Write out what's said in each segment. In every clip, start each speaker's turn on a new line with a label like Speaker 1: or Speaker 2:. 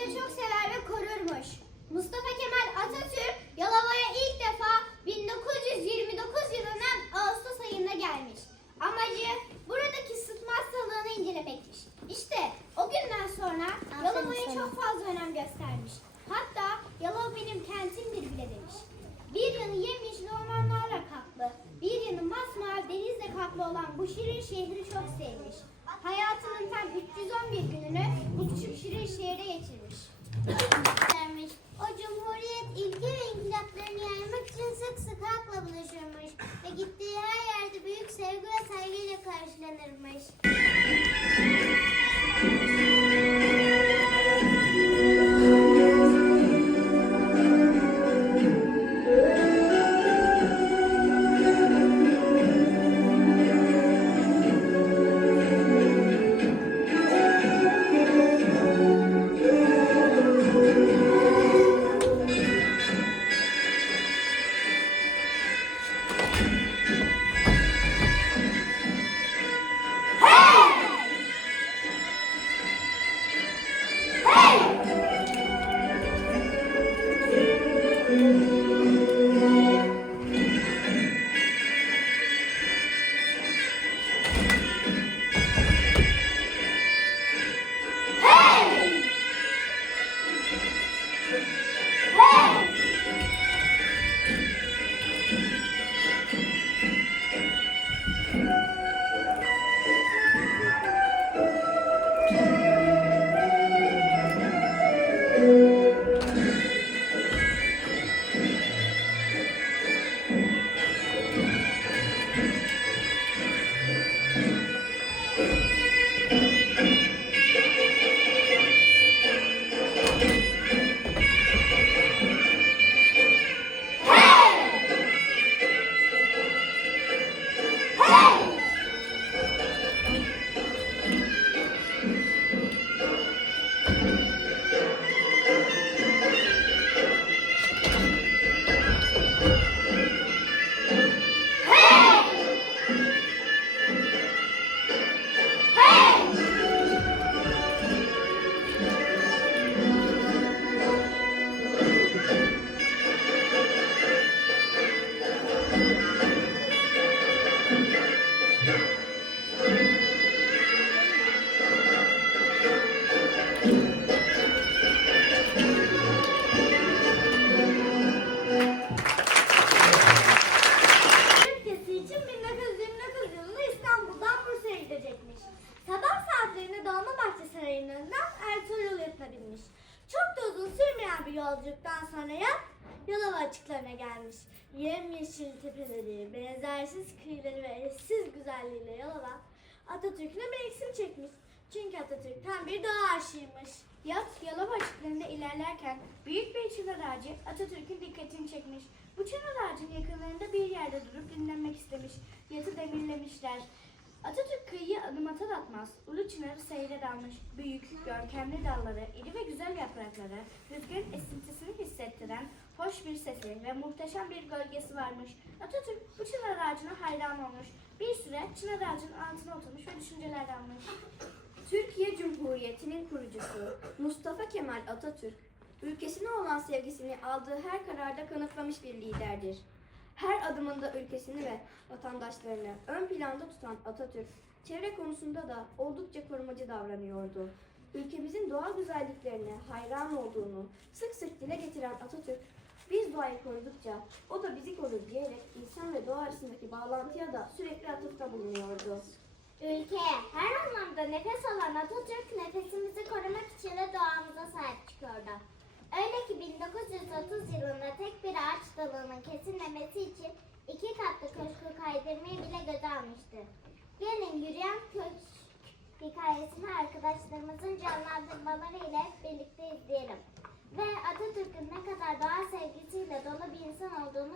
Speaker 1: Yalova'sını çok sever ve korurmuş. Mustafa Kemal Atatürk Yalova'ya ilk defa 1929 yılının Ağustos ayında gelmiş. Amacı buradaki sıtma hastalığını incelemekmiş. İşte o günden sonra Yalova'ya çok fazla önem göstermiş. Hatta Yalova benim kentimdir bile demiş. Bir yanı yemyeşil ormanlarla kaplı, bir yanı masmavi denizle kaplı olan bu şirin şehri çok sevmiş. Hayatının tam 311 gününü bu şirin şehre geçirmiş. O Cumhuriyet ilke ve inkılaplarını yaymak için sık sık halkla buluşurmuş ve gittiği her yerde büyük sevgi ve saygıyla karşılanırmış. Thank you. Benzersiz kıyıları ve eşsiz güzelliğiyle Yalova Atatürk'ün bir eksim çekmiş. Çünkü Atatürk tam bir doğa aşığıymış. Yat Yalova açıklarında ilerlerken büyük bir çınar ağacı Atatürk'ün dikkatini çekmiş. Bu çınar ağacının yakınlarında bir yerde durup dinlenmek istemiş. Yatı demirlemişler. Atatürk kıyıya adım atar atmaz ulu çınarı seyre dalmış. Büyük, görkemli dalları, iri ve güzel yaprakları, rüzgarın esintisini hissettiren hoş bir sesi ve muhteşem bir gölgesi varmış. Atatürk bu çınar ağacına hayran olmuş. Bir süre çınar ağacının altına oturmuş ve düşünceler almış.
Speaker 2: Türkiye Cumhuriyeti'nin kurucusu Mustafa Kemal Atatürk, ülkesine olan sevgisini aldığı her kararda kanıtlamış bir liderdir. Her adımında ülkesini ve vatandaşlarını ön planda tutan Atatürk, çevre konusunda da oldukça korumacı davranıyordu. Ülkemizin doğal güzelliklerine hayran olduğunu sık sık dile getiren Atatürk, biz doğayı korudukça o da bizi korur diyerek insan ve doğa arasındaki bağlantıya da sürekli atıfta bulunuyordu.
Speaker 1: Ülkeye her anlamda nefes alan Atatürk nefesimizi korumak için de doğamıza sahip çıkıyordu. Öyle ki 1930 yılında tek bir ağaç dalının kesilmemesi için iki katlı köşkü kaydırmayı bile göze almıştı. Gelin yürüyen köşk hikayesini arkadaşlarımızın canlandırmaları ile birlikte izleyelim. Ve Atatürk'ün ne kadar doğa bir insan olduğunu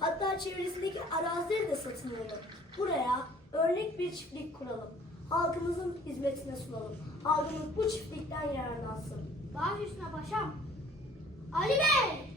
Speaker 3: Hatta çevresindeki arazileri de satın alalım. Buraya örnek bir çiftlik kuralım. Halkımızın hizmetine sunalım. Halkımız bu çiftlikten yararlansın.
Speaker 4: Baş üstüne paşam. Ali Bey!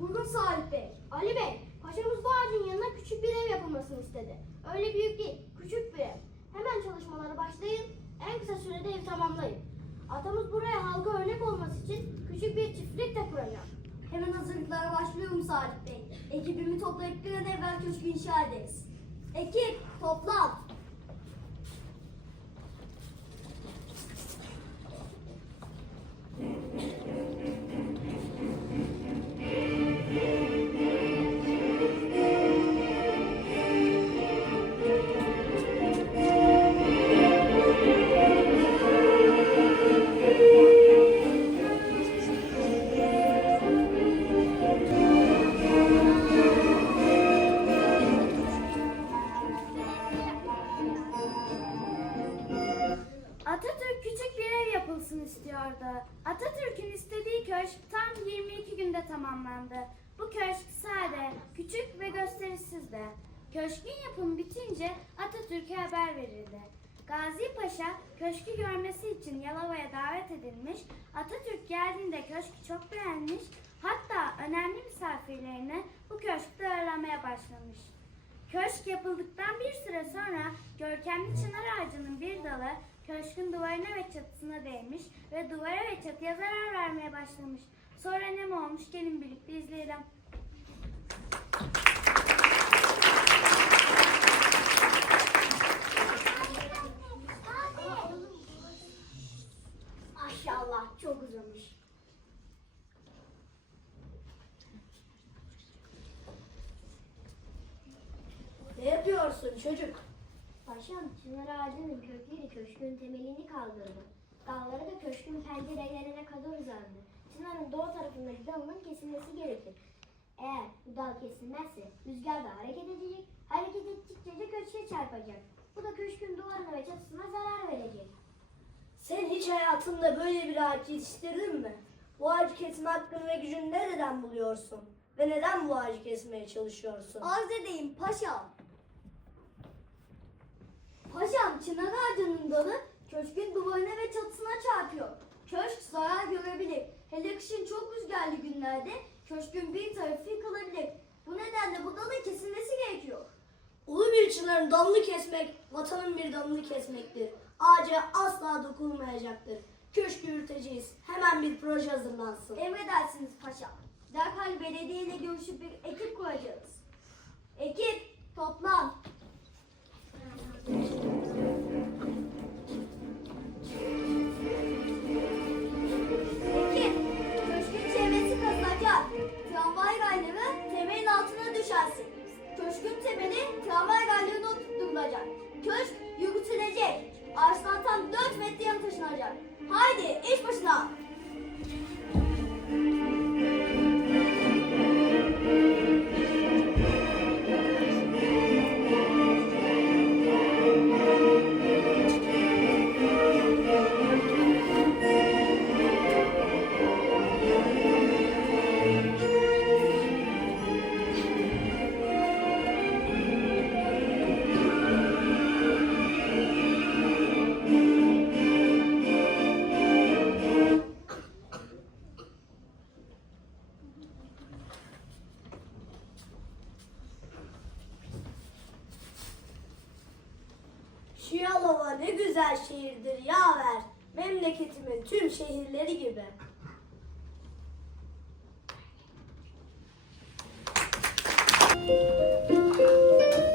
Speaker 4: Buyurun Salih Bey. Ali Bey, paşamız bu ağacın yanına küçük bir ev yapılmasını istedi. Öyle büyük değil, küçük bir ev. Hemen çalışmalara başlayın, en kısa sürede ev tamamlayın. Atamız buraya halka örnek olması için küçük bir çiftlik de kuracak. Hemen hazırlıklara başlıyorum Salih Bey. Ekibimi toplayıp bir an evvel köşkü inşa ederiz. Ekip, toplan.
Speaker 5: Verildi. Gazi Paşa köşkü görmesi için Yalova'ya davet edilmiş. Atatürk geldiğinde köşkü çok beğenmiş. Hatta önemli misafirlerini bu köşkte ağırlamaya başlamış. Köşk yapıldıktan bir süre sonra görkemli çınar ağacının bir dalı köşkün duvarına ve çatısına değmiş ve duvara ve çatıya zarar vermeye başlamış. Sonra ne mi olmuş gelin birlikte izleyelim.
Speaker 4: Maşallah çok uzamış.
Speaker 3: Ne yapıyorsun çocuk?
Speaker 4: Paşam çınar ağacının kökleri köşkün temelini kaldırdı. Dalları da köşkün pencerelerine kadar uzandı. Çınarın doğu tarafındaki dalının kesilmesi gerekir. Eğer bu dal kesilmezse rüzgar da hareket edecek. Hareket ettikçe de köşke çarpacak. Bu da köşkün duvarına ve çatısına zarar verecek.
Speaker 3: Sen hiç hayatında böyle bir ağaç yetiştirdin mi? Bu ağacı kesme hakkını ve gücünü nereden buluyorsun? Ve neden bu ağacı kesmeye çalışıyorsun?
Speaker 4: Arz edeyim paşam. Paşam çınar ağacının dalı köşkün duvarına ve çatısına çarpıyor. Köşk zarar görebilir. Hele kışın çok rüzgarlı günlerde köşkün bir tarafı yıkılabilir. Bu nedenle bu dalın kesilmesi gerekiyor.
Speaker 3: Ulu bir çınarın dalını kesmek, vatanın bir dalını kesmektir. Ağaca asla dokunulmayacaktır. Köşkü yürüteceğiz. Hemen bir proje hazırlansın.
Speaker 4: Emredersiniz paşam. Derhal belediye ile görüşüp bir ekip kuracağız. Ekip toplan. Ekip köşkün çevresi kazılacak. Tramvay rayları temelin altına düşersin. Köşkün temeli tramvay raylarına oturtulacak. Köşk yürütülecek. Ağaçtan tam 4 metre yan taşınacak. Haydi iş başına.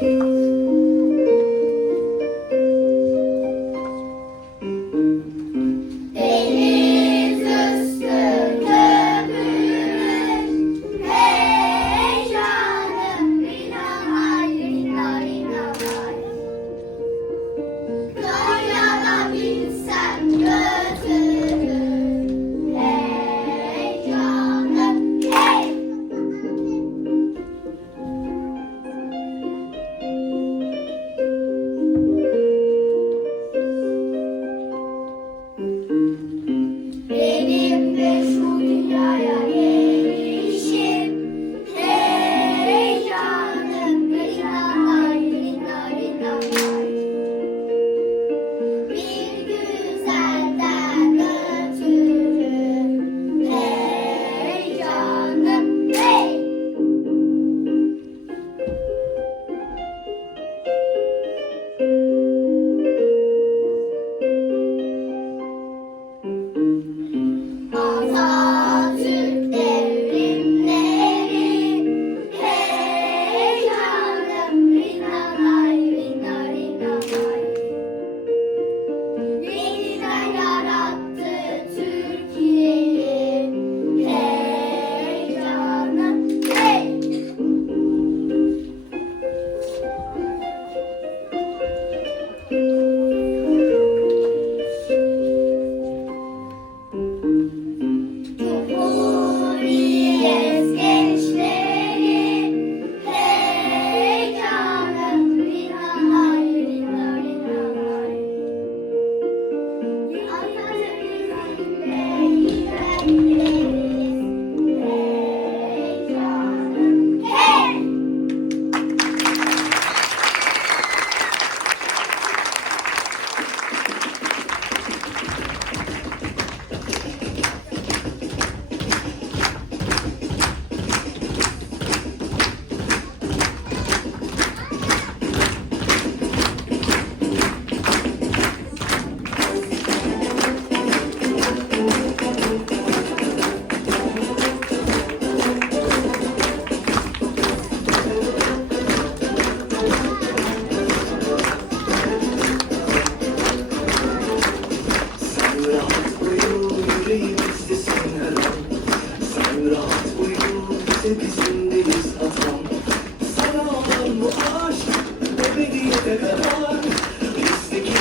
Speaker 6: Thank you.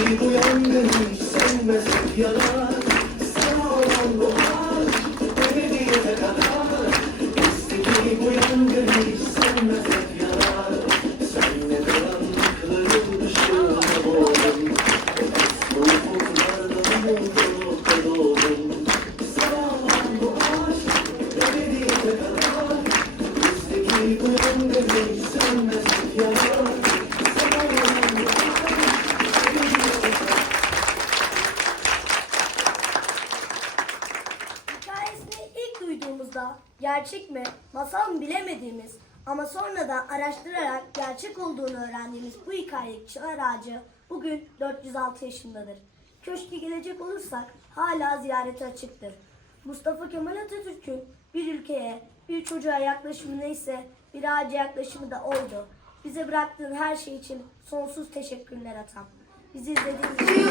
Speaker 6: Yangın sönmez yanar. Sana olan bu
Speaker 3: gerçek mi, masal mı bilemediğimiz ama sonradan araştırarak gerçek olduğunu öğrendiğimiz bu hikayedeki çınar ağacı bugün 406 yaşındadır. Köşke gelecek olursak hala ziyarete açıktır. Mustafa Kemal Atatürk'ün bir ülkeye, bir çocuğa yaklaşımı neyse bir ağaca yaklaşımı da oydu. Bize bıraktığın her şey için sonsuz teşekkürler atam. Bizi izlediğiniz için